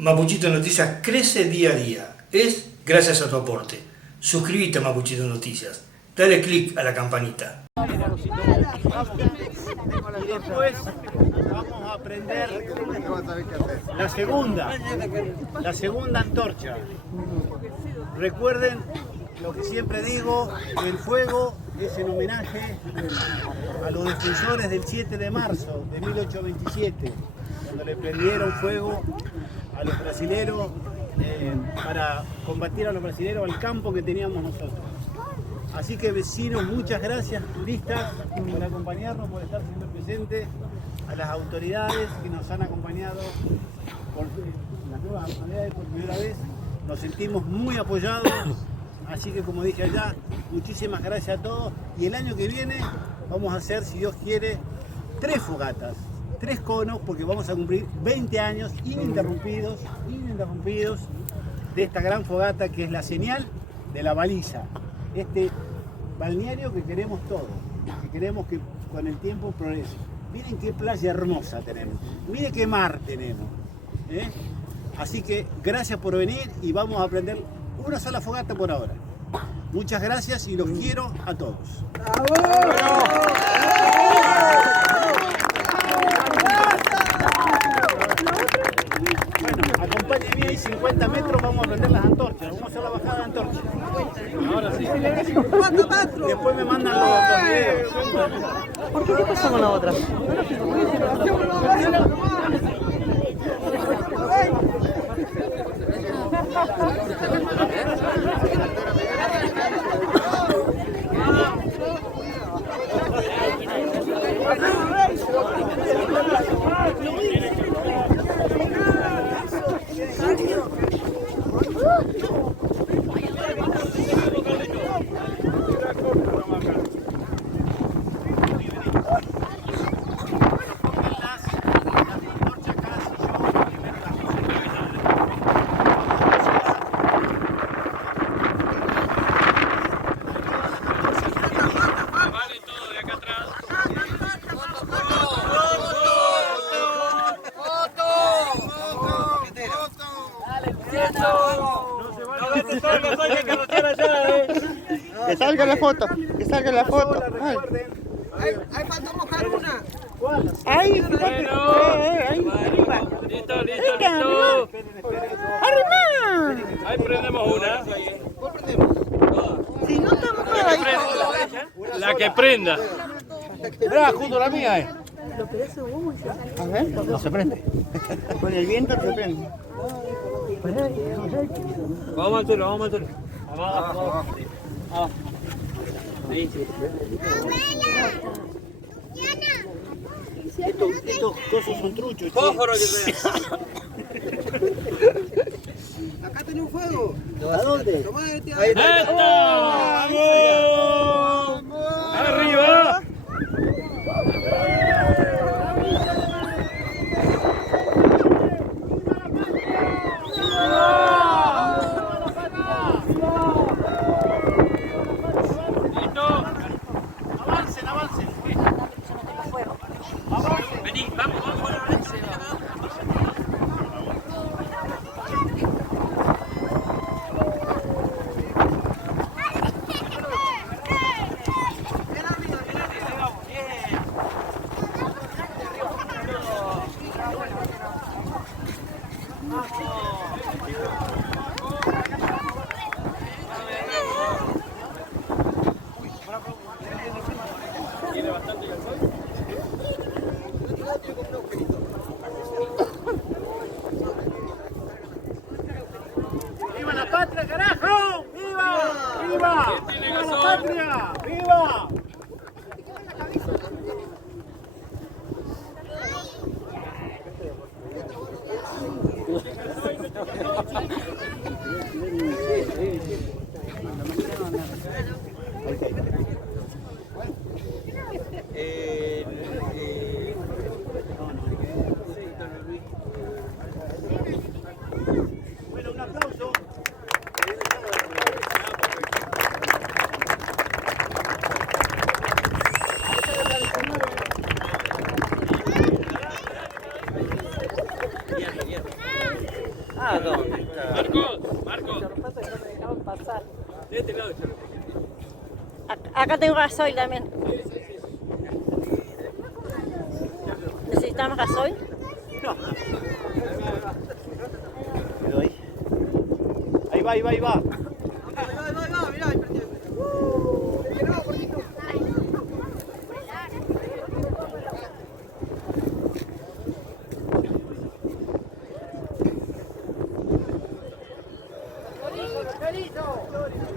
Mapuchito Noticias crece día a día. Es gracias a tu aporte. Suscríbete a Mapuchito Noticias. Dale click a la campanita. Y después vamos a prender la segunda antorcha. Recuerden lo que siempre digo, el fuego es en homenaje a los defensores del 7 de marzo de 1827, cuando le prendieron fuego a los brasileros para combatir a los brasileros al campo que teníamos nosotros. Así que vecinos, muchas gracias, turistas, por acompañarnos, por estar siempre presentes, a las autoridades que nos han acompañado por las nuevas autoridades por primera vez. Nos sentimos muy apoyados, así que como dije allá, muchísimas gracias a todos. Y el año que viene vamos a hacer, si Dios quiere, 3 fogatas, 3 conos, porque vamos a cumplir 20 años ininterrumpidos de esta gran fogata que es la señal de la baliza. Este balneario que queremos todos, que queremos que con el tiempo progrese. Miren qué playa hermosa tenemos, miren qué mar tenemos. Así que gracias por venir y vamos a prender una sola fogata por ahora. Muchas gracias y los quiero a todos. Bueno, acompáñenme ahí 50 metros, vamos a prender las antorchas, vamos a hacer la bajada de antorchas. Ahora sí. Después me mandan los videos. ¿Por qué pasó con la otra? Que salga la foto, que salga la foto. Ahí falta mojar una. Ahí, Bueno, arriba. listo. ¡Arriba! Ahí prendemos una. Si no está mojada ahí. La que prenda. Mirá, junto a la mía, A ver, no se prende. con el viento se prende. Vamos al suelo, vamos al suelo. Abajo. Ahí sí. Estos cosas son truchos. Fósforo, Acá tenés un fuego. ¿A dónde? Tomá este. ¡Esto! ¡Vamos! ¡Arriba! Vení, vamos. ¡Viva la patria, carajo! ¡Viva! ¡Viva! ¡Viva la patria! ¡Viva! Bueno, un aplauso. Ah, ¿dónde está? Marcos. De este lado, Acá tengo gasoil también. ¿Necesitamos gasoil? Le doy. Ahí va, ahí va, ahí va. Mirá, ahí perdió. De nuevo, cortito. Solito.